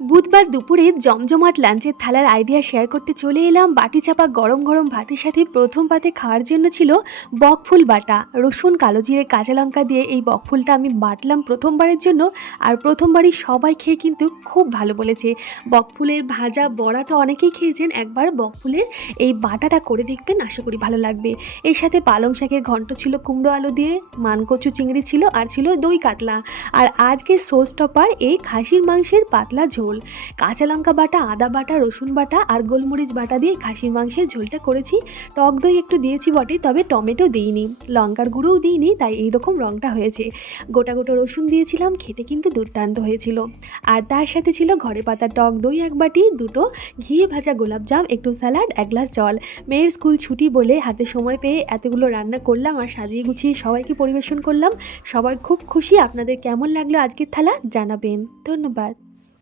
বুধবার দুপুরে জমজমাট লাঞ্চের থালার আইডিয়া শেয়ার করতে চলে এলাম। বাটি চাপা গরম গরম ভাতের সাথে প্রথম পাতে খাওয়ার জন্য ছিল বকফুল বাটা। রসুন, কালো জিরে, কাঁচা লঙ্কা দিয়ে এই বকফুলটা আমি বাটলাম প্রথমবারের জন্য। আর প্রথমবারই সবাই খেয়ে কিন্তু খুব ভালো বলেছে। বকফুলের ভাজা বড়া তো অনেকেই খেয়েছেন, একবার বকফুলের এই বাটাটা করে দেখবেন, আশা করি ভালো লাগবে। এর সাথে পালং শাকের ঘন্ট ছিল, কুমড়ো আলু দিয়ে, মানকচু চিংড়ি ছিল, আর ছিল দই কাতলা। আর আজকে সোস টপার এই খাসির মাংসের পাতলা ঝোল। কাঁচা লঙ্কা বাটা, আদা বাটা, রসুন বাটা আর গোলমরিচ বাটা দিয়ে খাসির মাংসের ঝোলটা করেছি। টক দই একটু দিয়েছি বটে, তবে টমেটো দিইনি, লঙ্কার গুঁড়োও দিইনি, তাই এইরকম রঙটা হয়েছে। গোটা গোটা রসুন দিয়েছিলাম, খেতে কিন্তু দুর্দান্ত হয়েছিল। আর তার সাথে ছিল ঘরে পাতা টক দই 1 বাটি, 2টো ঘিয়ে ভাজা গোলাপজাম, একটু স্যালাড, 1 গ্লাস জল। মেয়ের স্কুল ছুটি বলে হাতে সময় পেয়ে এতগুলো রান্না করলাম আর সাজিয়ে গুছিয়ে সবাইকে পরিবেশন করলাম। সবাই খুব খুশি। আপনাদের কেমন লাগলো আজকের থালা জানাবেন। ধন্যবাদ।